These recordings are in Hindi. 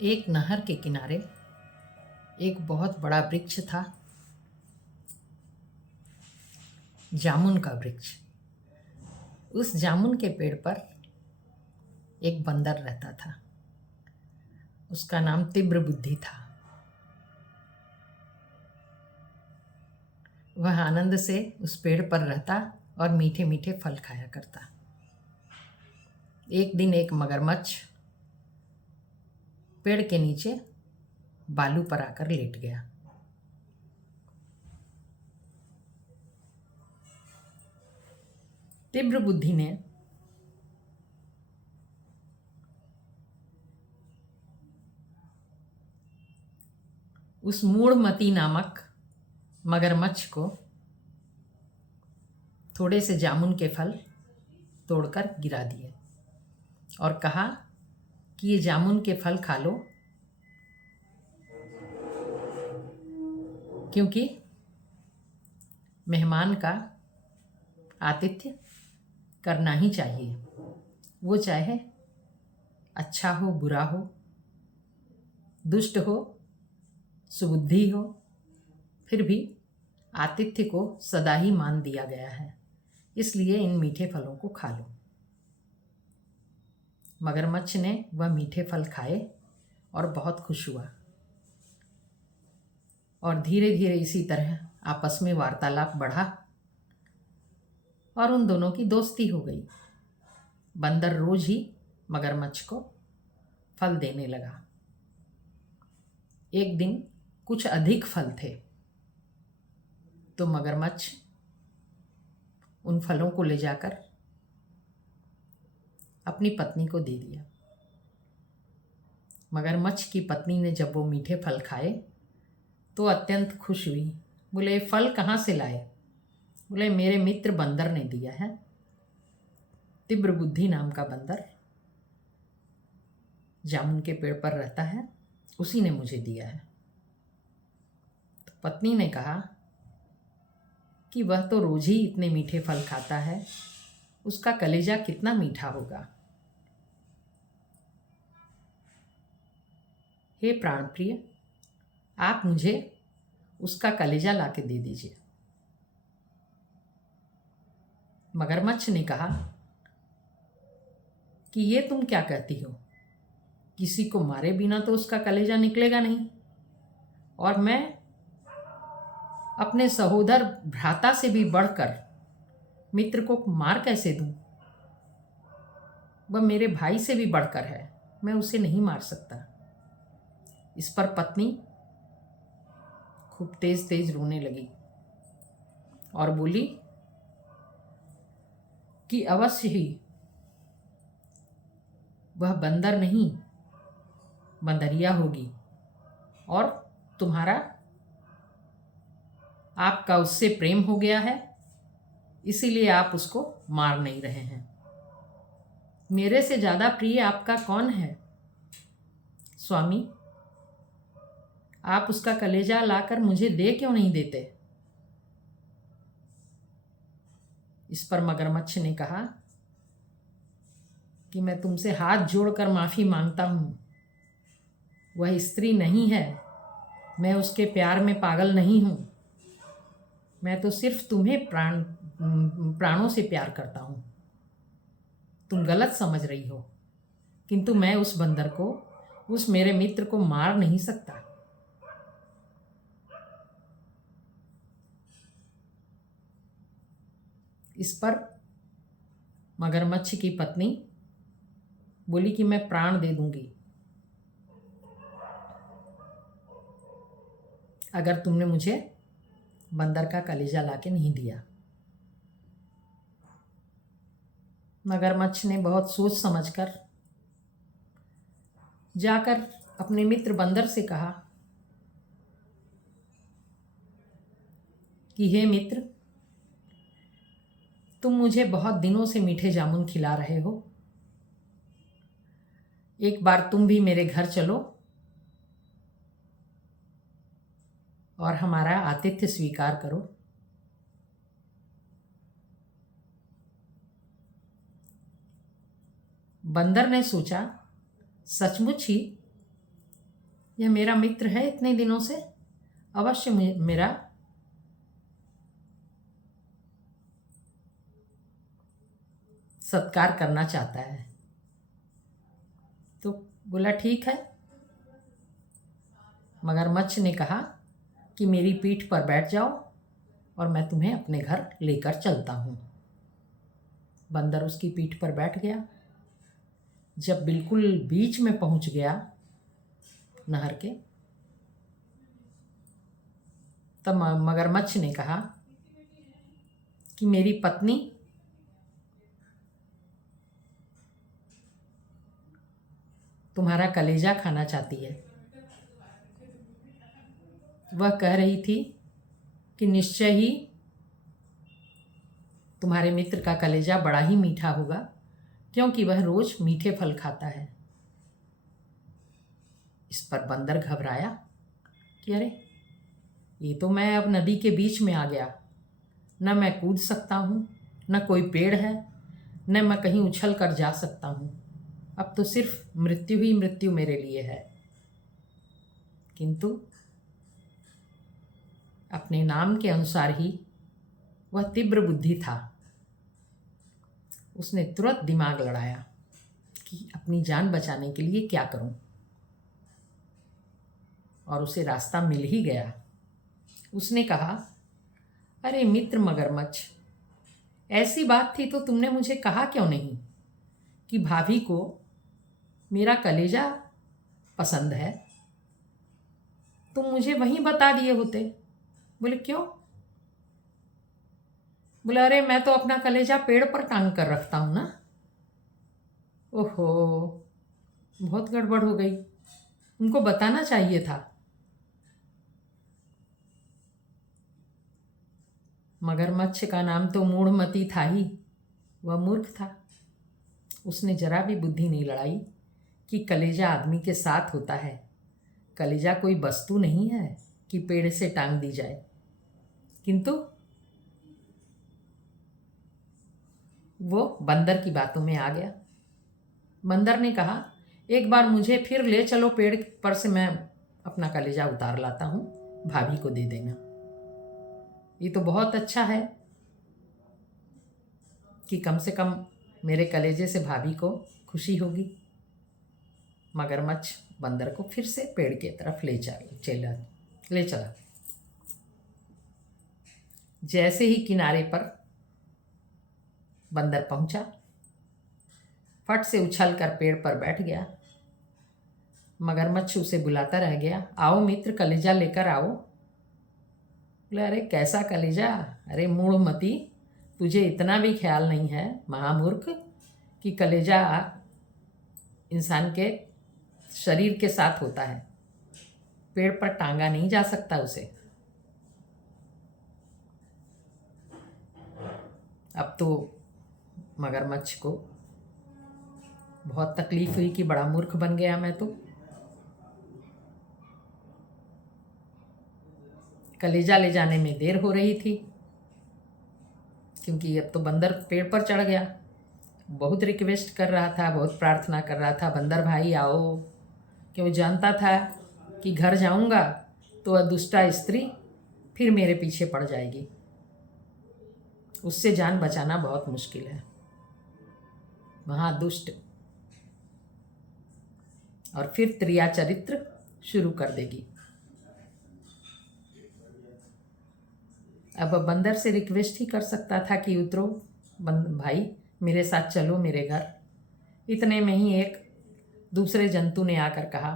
एक नहर के किनारे एक बहुत बड़ा वृक्ष था, जामुन का वृक्ष। उस जामुन के पेड़ पर एक बंदर रहता था। उसका नाम तीव्र बुद्धि था। वह आनंद से उस पेड़ पर रहता और मीठे मीठे फल खाया करता। एक दिन एक मगरमच्छ पेड़ के नीचे बालू पर आकर लेट गया। तीव्र बुद्धि ने उस मूढ़मती नामक मगरमच्छ को थोड़े से जामुन के फल तोड़कर गिरा दिए और कहा कि ये जामुन के फल खा लो, क्योंकि मेहमान का आतिथ्य करना ही चाहिए। वो चाहे अच्छा हो, बुरा हो, दुष्ट हो, सुबुद्धि हो, फिर भी आतिथ्य को सदा ही मान दिया गया है। इसलिए इन मीठे फलों को खा लो। मगरमच्छ ने वह मीठे फल खाए और बहुत खुश हुआ और धीरे धीरे इसी तरह आपस में वार्तालाप बढ़ा और उन दोनों की दोस्ती हो गई। बंदर रोज ही मगरमच्छ को फल देने लगा। एक दिन कुछ अधिक फल थे तो मगरमच्छ उन फलों को ले जाकर अपनी पत्नी को दे दिया। मगरमच्छ की पत्नी ने जब वो मीठे फल खाए तो अत्यंत खुश हुई। बोले, फल कहाँ से लाए? बोले, मेरे मित्र बंदर ने दिया है। तीव्र बुद्धि नाम का बंदर जामुन के पेड़ पर रहता है, उसी ने मुझे दिया है। तो पत्नी ने कहा कि वह तो रोज ही इतने मीठे फल खाता है, उसका कलेजा कितना मीठा होगा। हे प्राणप्रिय, आप मुझे उसका कलेजा लाके दे दीजिए। मगरमच्छ ने कहा कि ये तुम क्या कहती हो? किसी को मारे बिना तो उसका कलेजा निकलेगा नहीं, और मैं अपने सहोदर भ्राता से भी बढ़कर मित्र को मार कैसे दूं? वह मेरे भाई से भी बढ़कर है, मैं उसे नहीं मार सकता। इस पर पत्नी खूब तेज तेज रोने लगी और बोली कि अवश्य ही वह बंदर नहीं, बंदरिया होगी, और तुम्हारा आपका उससे प्रेम हो गया है, इसीलिए आप उसको मार नहीं रहे हैं। मेरे से ज़्यादा प्रिय आपका कौन है? स्वामी, आप उसका कलेजा लाकर मुझे दे क्यों नहीं देते? इस पर मगरमच्छ ने कहा कि मैं तुमसे हाथ जोड़कर माफ़ी मांगता हूँ। वह स्त्री नहीं है, मैं उसके प्यार में पागल नहीं हूँ। मैं तो सिर्फ तुम्हें प्राणों से प्यार करता हूँ। तुम गलत समझ रही हो, किंतु मैं उस बंदर को, उस मेरे मित्र को मार नहीं सकता। इस पर मगरमच्छ की पत्नी बोली कि मैं प्राण दे दूंगी अगर तुमने मुझे बंदर का कलेजा लाके नहीं दिया। मगरमच्छ ने बहुत सोच समझकर जाकर अपने मित्र बंदर से कहा कि हे मित्र, तुम मुझे बहुत दिनों से मीठे जामुन खिला रहे हो, एक बार तुम भी मेरे घर चलो और हमारा आतिथ्य स्वीकार करो। बंदर ने सोचा, सचमुच ही यह मेरा मित्र है इतने दिनों से, अवश्य मेरा सत्कार करना चाहता है। तो बोला ठीक है। मगरमच्छ ने कहा कि मेरी पीठ पर बैठ जाओ और मैं तुम्हें अपने घर लेकर चलता हूँ। बंदर उसकी पीठ पर बैठ गया। जब बिल्कुल बीच में पहुँच गया नहर के, तब मगरमच्छ ने कहा कि मेरी पत्नी तुम्हारा कलेजा खाना चाहती है। वह कह रही थी कि निश्चय ही तुम्हारे मित्र का कलेजा बड़ा ही मीठा होगा, क्योंकि वह रोज मीठे फल खाता है। इस पर बंदर घबराया कि अरे, ये तो मैं अब नदी के बीच में आ गया, न मैं कूद सकता हूँ, न कोई पेड़ है, न मैं कहीं उछल कर जा सकता हूँ। अब तो सिर्फ मृत्यु ही मृत्यु मेरे लिए है। किंतु अपने नाम के अनुसार ही वह तीव्र बुद्धि था। उसने तुरंत दिमाग लड़ाया कि अपनी जान बचाने के लिए क्या करूं, और उसे रास्ता मिल ही गया। उसने कहा, अरे मित्र मगरमच्छ, ऐसी बात थी तो तुमने मुझे कहा क्यों नहीं कि भाभी को मेरा कलेजा पसंद है? तुम मुझे वहीं बता दिए होते। बोले क्यों? बोले अरे, मैं तो अपना कलेजा पेड़ पर टांग कर रखता हूं ना। ओहो, बहुत गड़बड़ हो गई, उनको बताना चाहिए था। मगरमच्छ का नाम तो मूढ़मती था ही, वह मूर्ख था। उसने जरा भी बुद्धि नहीं लड़ाई कि कलेजा आदमी के साथ होता है। कलेजा कोई वस्तु नहीं है कि पेड़ से टांग दी जाए। किंतु वो बंदर की बातों में आ गया। बंदर ने कहा, एक बार मुझे फिर ले चलो पेड़ पर से, मैं अपना कलेजा उतार लाता हूँ, भाभी को दे देना। ये तो बहुत अच्छा है कि कम से कम मेरे कलेजे से भाभी को खुशी होगी। मगरमच्छ बंदर को फिर से पेड़ की तरफ ले चला। जैसे ही किनारे पर बंदर पहुंचा, फट से उछल कर पेड़ पर बैठ गया। मगरमच्छ उसे बुलाता रह गया, आओ मित्र, कलेजा लेकर आओ। बोले अरे कैसा कलेजा? अरे मूढ़मती, तुझे इतना भी ख्याल नहीं है महामूर्ख कि कलेजा इंसान के शरीर के साथ होता है, पेड़ पर टांगा नहीं जा सकता उसे। अब तो मगरमच्छ को बहुत तकलीफ हुई कि बड़ा मूर्ख बन गया मैं तो। कलेजा ले जाने में देर हो रही थी, क्योंकि अब तो बंदर पेड़ पर चढ़ गया। बहुत रिक्वेस्ट कर रहा था, बहुत प्रार्थना कर रहा था, बंदर भाई आओ, कि वो जानता था कि घर जाऊंगा तो वह दुष्टा स्त्री फिर मेरे पीछे पड़ जाएगी, उससे जान बचाना बहुत मुश्किल है, महादुष्ट, और फिर त्रिया चरित्र शुरू कर देगी। अब बंदर से रिक्वेस्ट ही कर सकता था कि उतरो भाई, मेरे साथ चलो मेरे घर। इतने में ही एक दूसरे जंतु ने आकर कहा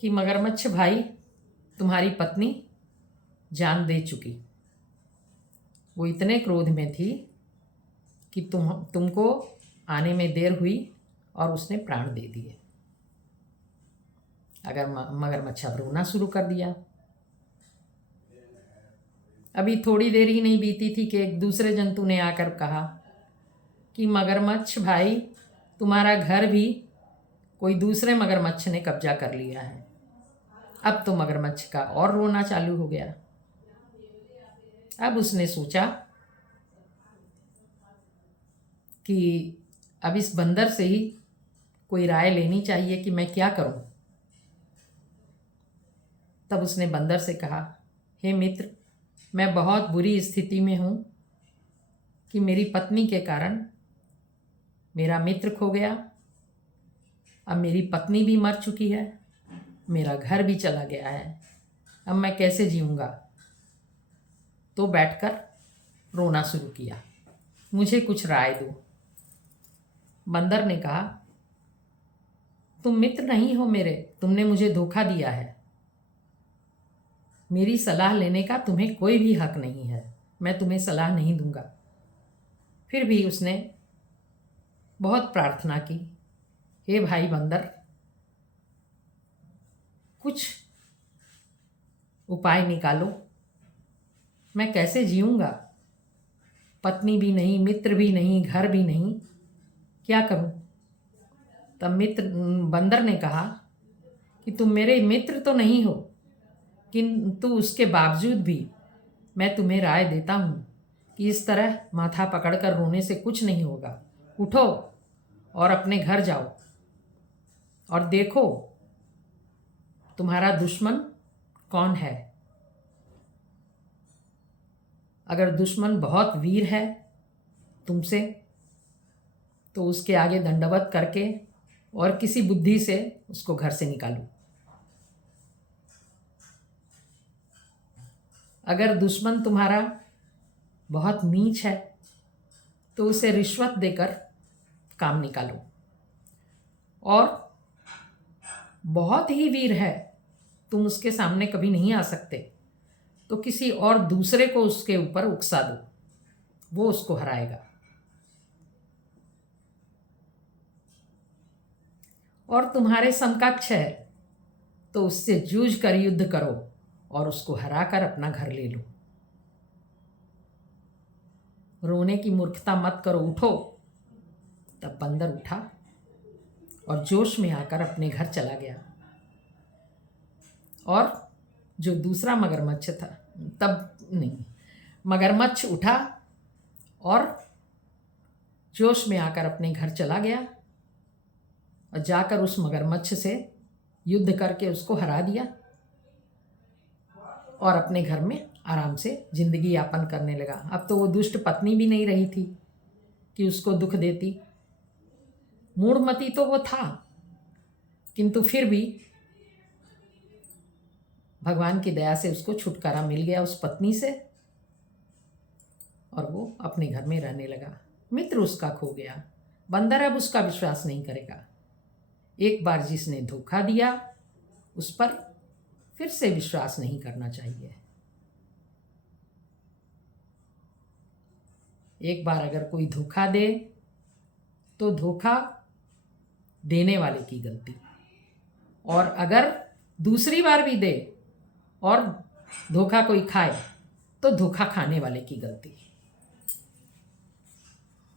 कि मगरमच्छ भाई, तुम्हारी पत्नी जान दे चुकी। वो इतने क्रोध में थी कि तुमको आने में देर हुई और उसने प्राण दे दिए। अगर मगरमच्छ अब रोना शुरू कर दिया। अभी थोड़ी देर ही नहीं बीती थी कि एक दूसरे जंतु ने आकर कहा कि मगरमच्छ भाई, तुम्हारा घर भी कोई दूसरे मगरमच्छ ने कब्जा कर लिया है। अब तो मगरमच्छ का और रोना चालू हो गया। अब उसने सोचा कि अब इस बंदर से ही कोई राय लेनी चाहिए कि मैं क्या करूं। तब उसने बंदर से कहा, हे मित्र, मैं बहुत बुरी स्थिति में हूँ कि मेरी पत्नी के कारण मेरा मित्र खो गया, अब मेरी पत्नी भी मर चुकी है, मेरा घर भी चला गया है, अब मैं कैसे जीऊँगा। तो बैठकर रोना शुरू किया। मुझे कुछ राय दो। बंदर ने कहा, तुम मित्र नहीं हो मेरे, तुमने मुझे धोखा दिया है, मेरी सलाह लेने का तुम्हें कोई भी हक नहीं है, मैं तुम्हें सलाह नहीं दूंगा। फिर भी उसने बहुत प्रार्थना की, हे भाई बंदर, कुछ उपाय निकालो, मैं कैसे जीऊँगा, पत्नी भी नहीं, मित्र भी नहीं, घर भी नहीं, क्या करूं। तब बंदर ने कहा कि तुम मेरे मित्र तो नहीं हो, किंतु उसके बावजूद भी मैं तुम्हें राय देता हूँ कि इस तरह माथा पकड़कर रोने से कुछ नहीं होगा। उठो और अपने घर जाओ और देखो तुम्हारा दुश्मन कौन है। अगर दुश्मन बहुत वीर है तुमसे, तो उसके आगे दंडवत करके और किसी बुद्धि से उसको घर से निकालो। अगर दुश्मन तुम्हारा बहुत नीच है तो उसे रिश्वत देकर काम निकालो, और बहुत ही वीर है, तुम उसके सामने कभी नहीं आ सकते, तो किसी और दूसरे को उसके ऊपर उकसा दो, वो उसको हराएगा। और तुम्हारे समकक्ष है तो उससे जूझ कर युद्ध करो और उसको हराकर अपना घर ले लो। रोने की मूर्खता मत करो, उठो। तब बंदर उठा और जोश में आकर अपने घर चला गया। और जो दूसरा मगरमच्छ था, मगरमच्छ उठा और जोश में आकर अपने घर चला गया और जाकर उस मगरमच्छ से युद्ध करके उसको हरा दिया और अपने घर में आराम से जिंदगी यापन करने लगा। अब तो वो दुष्ट पत्नी भी नहीं रही थी कि उसको दुख देती। मूढ़मती तो वो था, किंतु फिर भी भगवान की दया से उसको छुटकारा मिल गया उस पत्नी से, और वो अपने घर में रहने लगा। मित्र उसका खो गया, बंदर अब उसका विश्वास नहीं करेगा। एक बार जिसने धोखा दिया उस पर फिर से विश्वास नहीं करना चाहिए। एक बार अगर कोई धोखा दे तो धोखा देने वाले की गलती, और अगर दूसरी बार भी दे और धोखा कोई खाए तो धोखा खाने वाले की गलती।